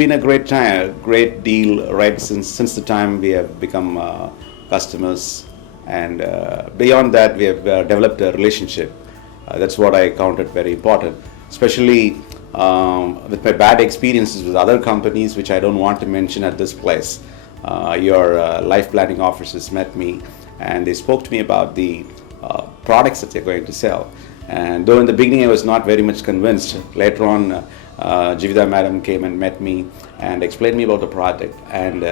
been a great time, great deal, right? Since the time we have become customers, and beyond that, we have developed a relationship. That's what I counted very important, especially with my bad experiences with other companies, which I don't want to mention at this place. Your life planning officers met me, and they spoke to me about the products that they're going to sell. And though in the beginning I was not very much convinced, later on Jivita madam came and met me and explained me about the product. And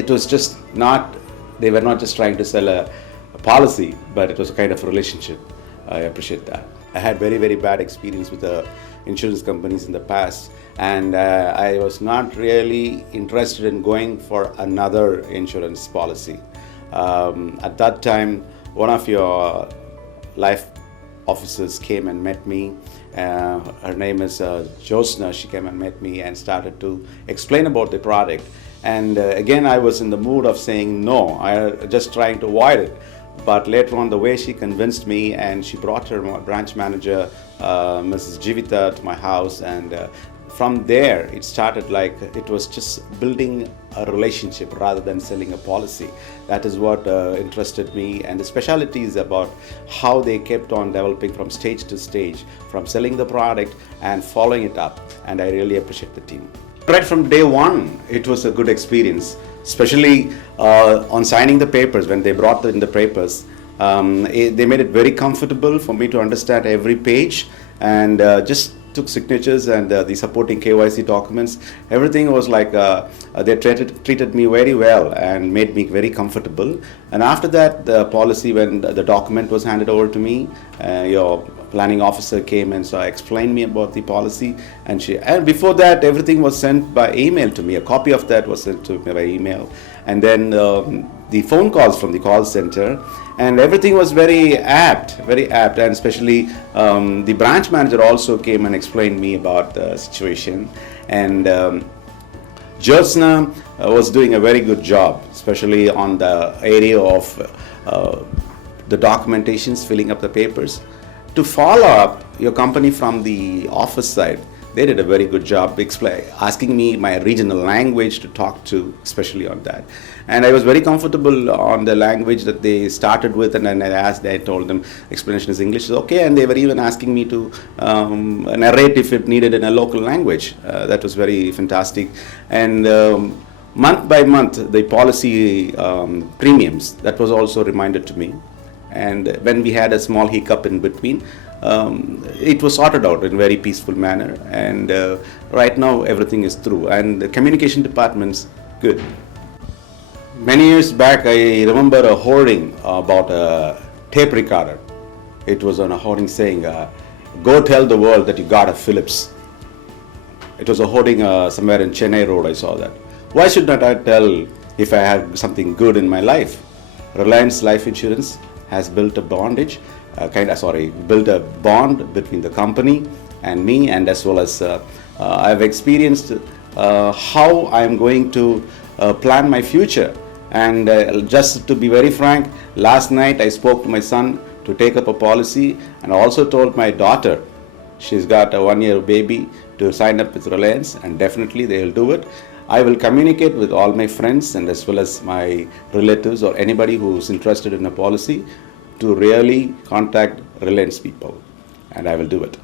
it was just not, they were not just trying to sell a policy, but it was a kind of a relationship. I appreciate that. I had very, very bad experience with the insurance companies in the past, and I was not really interested in going for another insurance policy. At that time, one of your life officers came and met me. Her name is Josna. She came and met me and started to explain about the product. And again, I was in the mood of saying no. I just trying to avoid it. But later on, the way she convinced me, and she brought her branch manager, Mrs. Jivita, to my house, and from there it started like it was just building a relationship rather than selling a policy. That is what interested me, and the specialty is about how they kept on developing from stage to stage, from selling the product and following it up, and I really appreciate the team. Right from day one, it was a good experience, especially on signing the papers. When they brought in the papers, they made it very comfortable for me to understand every page, and just took signatures and the supporting KYC documents. Everything was like they treated me very well and made me very comfortable. And after that, the policy, when the document was handed over to me, your planning officer came and so explained me about the policy, and before that everything was sent by email to me. A copy of that was sent to me by email, and then the phone calls from the call center, and everything was very apt, and especially the branch manager also came and explained me about the situation. And Jyotsna was doing a very good job, especially on the area of the documentations, filling up the papers. To follow up your company from the office side, they did a very good job asking me my regional language to talk to, especially on that. And I was very comfortable on the language that they started with, and then I told them explanation is English is okay, and they were even asking me to narrate if it needed in a local language. That was very fantastic. And month by month, the policy premiums, that was also reminded to me. And when we had a small hiccup in between, it was sorted out in a very peaceful manner, and right now everything is through, and the communication department's good. Many years back, I remember a hoarding about a tape recorder. It was on a hoarding saying, "Go tell the world that you got a Philips." It was a hoarding somewhere in Chennai Road. I saw that. Why should not I tell if I have something good in my life? Reliance Life Insurance has built a built a bond between the company and me, and as well as I've experienced how I'm going to plan my future. And just to be very frank, last night I spoke to my son to take up a policy, and I also told my daughter, she's got a 1-year baby, to sign up with Reliance, and definitely they will do it. I will communicate with all my friends and as well as my relatives or anybody who's interested in a policy to really contact Reliance people, and I will do it.